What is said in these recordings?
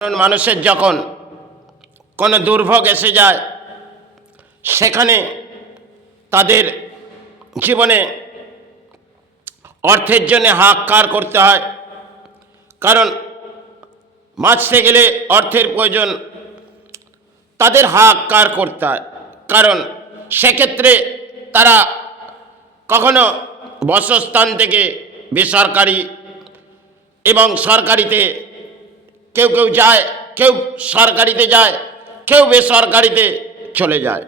কারণ মানুষের যখন কোনো দুর্ভোগ এসে যায়, সেখানে তাদের জীবনে অর্থের জন্য হাহাকার করতে হয়। কারণ বাঁচতে গেলে অর্থের প্রয়োজন, তাদের হাহাকার করতে হয়। কারণ সেক্ষেত্রে তারা কখনো বাসস্থান থেকে বেসরকারি এবং সরকারিতে কেউ কেউ যায়, কেউ সরকারিতে যায়, কেউ বেসরকারিতে চলে যায়।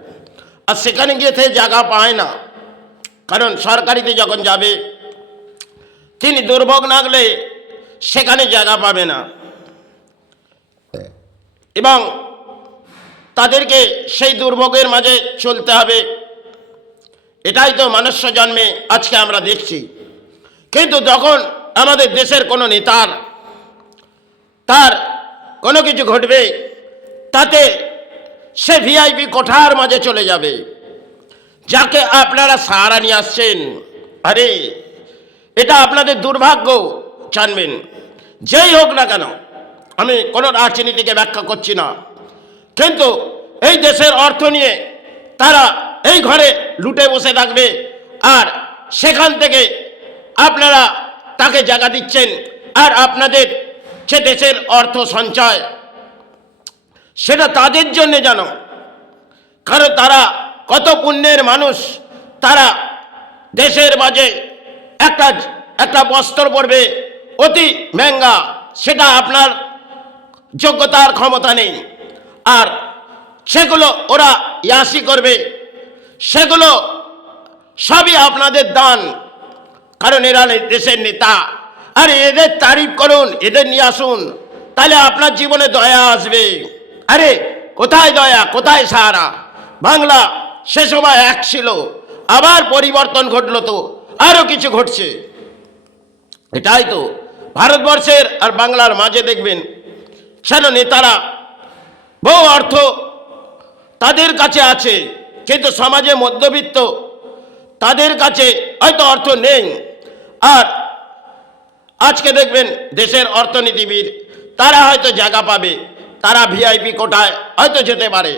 আর সেখানে গিয়ে জায়গা পায় না। কারণ সরকারিতে যখন যাবে তিনি দুর্ভোগ না হলে সেখানে জায়গা পাবে না, এবং তাদেরকে সেই দুর্ভোগের মাঝে চলতে হবে। এটাই তো মনুষ্য জন্মে আজকে আমরা দেখছি। কিন্তু যখন আমাদের দেশের কোনো নেতার তার কোনো কিছু ঘটবে, তাতে সে ভিআইপি কোঠার মাঝে চলে যাবে, যাকে আপনারা সাহারা নিয়ে আসছেন। আরে এটা আপনাদের দুর্ভাগ্য জানবেন। যেই হোক না কেন, আমি কোনো রাজনীতিকে ব্যাখ্যা করছি না, কিন্তু এই দেশের অর্থ নিয়ে তারা এই ঘরে লুটে বসে থাকবে, আর সেখান থেকে আপনারা তাকে জায়গা দিচ্ছেন। আর আপনাদের যে দেশের অর্থ সঞ্চয়, সেটা তাদের জন্য জানো। কারণ তারা কত পুণ্যের মানুষ, তারা দেশের মাঝে একটা বস্ত্র পরবে অতি মহঙ্গা, সেটা আপনার যোগ্যতার ক্ষমতা নেই, আর সেগুলো ওরা ইয়াসি করবে, সেগুলো সবই আপনাদের দান। কারণ এরা দেশের নেতা। আর এদের তারিফ করুন, এদের নিয়ে আসুন, তাহলে আপনার জীবনে দয়া আসবে। আরে কোথায় দয়া, কোথায় সাহারা? বাংলা সে সময় এক ছিল, আবার পরিবর্তন ঘটলো, তো আরো কিছু ঘটছে। এটাই তো ভারতবর্ষের আর বাংলার মাঝে দেখবেন যেন নেতারা বহু অর্থ তাদের কাছে আছে, কিন্তু সমাজে মধ্যবিত্ত তাদের কাছে হয়তো অর্থ নেই। আর আজকে দেখবেন দেশের অর্থনীতিবিদ তারা হয়তো জায়গা পাবে, তারা ভিআইপি কোটায় হয়তো যেতে পারে,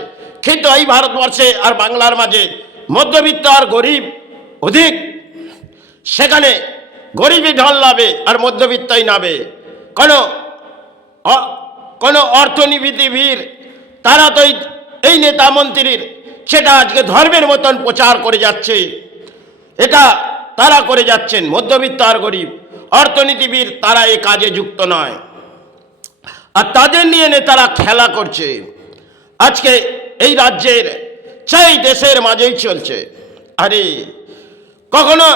কিন্তু এই ভারতবর্ষে আর বাংলার মাঝে মধ্যবিত্ত আর গরিব অধিক। সেখানে গরিবই ঢল নাবে আর মধ্যবিত্তই নাবে। কোনো অর্থনীতিবিদ তারা তো এই নেতা মন্ত্রীর সেটা আজকে ধর্মের মতন প্রচার করে যাচ্ছে। এটা তারা করে যাচ্ছেন, মধ্যবিত্ত আর গরিব। অর্থনীতিবিদ তারা এই কাজে যুক্ত নয়, আর তাদের নিয়ে নেতারা খেলা করছে। আজকে এই রাজ্যের সেই দেশের মাঝেই চলছে। আরে কখনো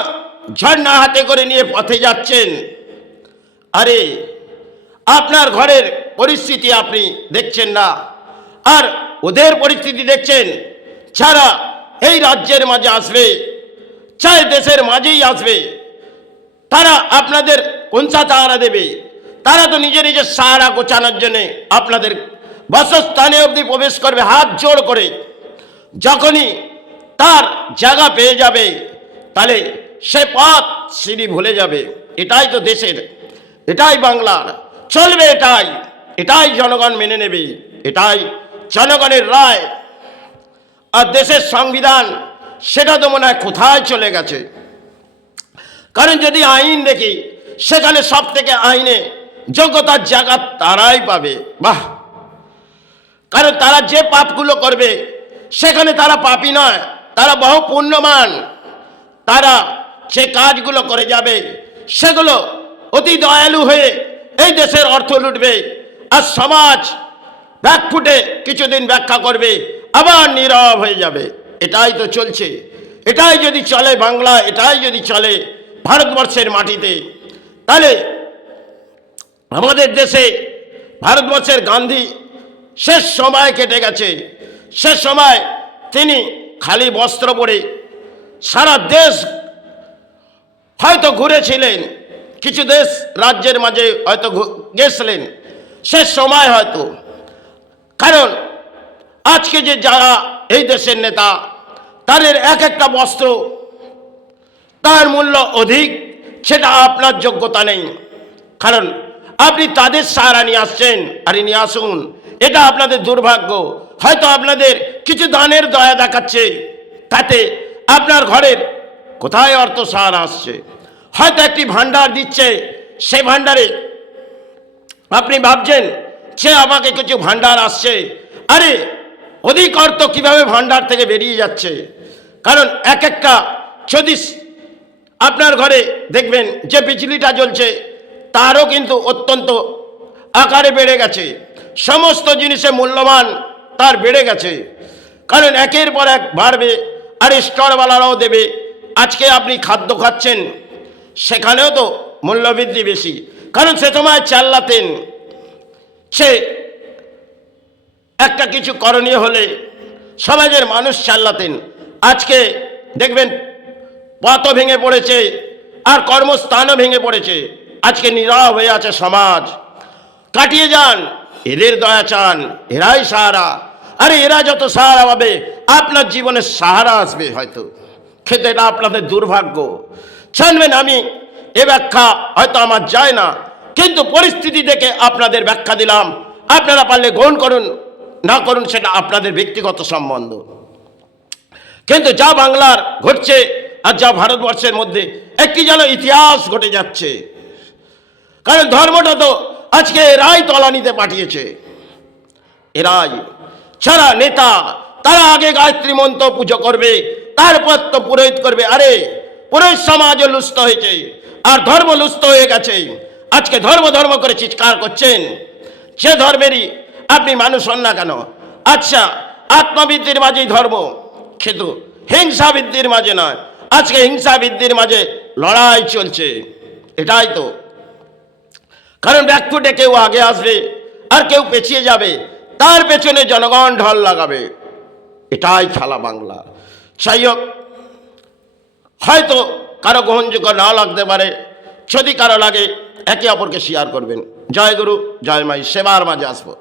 ঝর্ণা হাতে করে নিয়ে পথে যাচ্ছেন, আরে আপনার ঘরের পরিস্থিতি আপনি দেখছেন না, আর ওদের পরিস্থিতি দেখছেন। যারা এই রাজ্যের মাঝে আসবে, চাই দেশের মাঝেই আসবে, তারা আপনাদের কোন সাহারা দেবে? তারা তো নিজে নিজের সাহারা গোছানোর জন্যে আপনাদের বাসস্থানে অবধি প্রবেশ করবে হাত জোড় করে। যখনই তার জায়গা পেয়ে যাবে, তাহলে সে পথ সিঁড়ি ভুলে যাবে। এটাই তো দেশের, এটাই বাংলার চলবে, এটাই জনগণ মেনে নেবে, এটাই জনগণের রায়। আর দেশের সংবিধান সেটা তো মনে হয় কোথায় চলে গেছে। কারণ যদি আইন দেখি, সেখানে সব থেকে আইনে যোগ্যতার জায়গা তারাই পাবে। বাহ! কারণ তারা যে পাপগুলো করবে সেখানে তারা পাপী নয়, তারা বহু পুণ্যমান। তারা যে কাজগুলো করে যাবে সেগুলো অতি দয়ালু হয়ে এই দেশের অর্থ লুটবে, আর সমাজ ব্যাকফুটে কিছুদিন ব্যাখ্যা করবে, আবার নীরব হয়ে যাবে। এটাই তো চলছে। এটাই যদি চলে বাংলা, এটাই যদি চলে ভারতবর্ষের মাটিতে, তাহলে আমাদের দেশে ভারতবর্ষের গান্ধী শেষ সময় কেটে গেছে। শেষ সময় তিনি খালি বস্ত্র পরে সারা দেশ হয়তো ঘুরেছিলেন, কিছু দেশ রাজ্যের মাঝে হয়তো গেছিলেন শেষ সময় হয়তো। কারণ আজকে যে যারা এই দেশের নেতা, তাদের এক একটা বস্ত্র তার মূল্য অধিক, সেটা আপনার যোগ্যতা নেই। কারণ আপনি তাদের সাহারা নিয়ে আসছেন। আরে নিয়ে আসুন, এটা আপনাদের দুর্ভাগ্য। হয়তো আপনাদের কিছু দানের দয়া দেখাচ্ছে, তাতে আপনার ঘরের কোথায় অর্থ সাহারা আসছে। হয়তো একটি ভান্ডার দিচ্ছে, সে ভান্ডারে আপনি ভাবছেন সে আমাকে কিছু ভান্ডার আসছে। আরে অধিক অর্থ কিভাবে ভান্ডার থেকে বেরিয়ে যাচ্ছে, কারণ এক একটা যদি আপনার ঘরে দেখবেন যে বিজলিটা জ্বলছে তারও কিন্তু অত্যন্ত আকারে বেড়ে গেছে, সমস্ত জিনিসের মূল্যমান তার বেড়ে গেছে, কারণ একের পর এক বাড়বে। আর স্টোরওয়ালারাও দেবে। আজকে আপনি খাদ্য খাচ্ছেন, সেখানেও তো মূল্যবৃদ্ধি বেশি, কারণ সে সময় চাল্লাতেন, সে একটা কিছু করণীয় হলে সমাজের মানুষ চাল্লাতেন। আজকে দেখবেন পথও ভেঙে পড়েছে আর কর্মস্থানও ভেঙে পড়েছে। আজকে নীরব হয়ে আছে সমাজ। কাটিয়ে যান, এদের দয়া চান, এরাই সাহারা। আরে এরা যত সাহারা পাবে আপনার জীবনে সাহারা আসবে হয়তো, কিন্তু এটা আপনাদের দুর্ভাগ্য। জানবেন আমি এ ব্যাখ্যা হয়তো আমার যায় না, কিন্তু পরিস্থিতি দেখে আপনাদের ব্যাখ্যা দিলাম। আপনারা পারলে গ্রহণ করুন, না করুন সেটা আপনাদের ব্যক্তিগত সম্বন্ধ। কিন্তু যা বাংলার ঘটছে আর যা ভারতবর্ষের মধ্যে একটি যেন ইতিহাস ঘটে যাচ্ছে, কারণ ধর্মটা তো আজকে এরাই তলানিতে পাঠিয়েছে। এরাই যারা নেতা, তারা আগে গায়ত্রী মন্ত্র পুজো করবে, তারপর তো পুরোহিত করবে। আরে পুরোহিত সমাজও লুস্থ হয়েছে আর ধর্ম লুস্থ হয়ে গেছে। আজকে ধর্ম ধর্ম করে চিৎকার করছেন, সে ধর্মেরই আপনি মানুষ হন না কেন? আচ্ছা, আত্মবৃদ্ধির মাঝেই ধর্ম, কিন্তু হিংসা বৃদ্ধির মাঝে নয়। আজকে হিংসা বৃদ্ধির মাঝে লড়াই চলছে, এটাই তো কারণ। ব্যাকফুটে কেউ আগে আসবে আর কেউ পেছিয়ে যাবে, তার পেছনে জনগণ ঢল লাগাবে। এটাই খেলা বাংলা। যাই হোক, হয়তো কারো গ্রহণযোগ্য না লাগতে পারে, যদি কারো লাগে একে অপরকে শেয়ার করবেন। জয় গুরু, জয় মাই, সেবার মাঝে আসবো।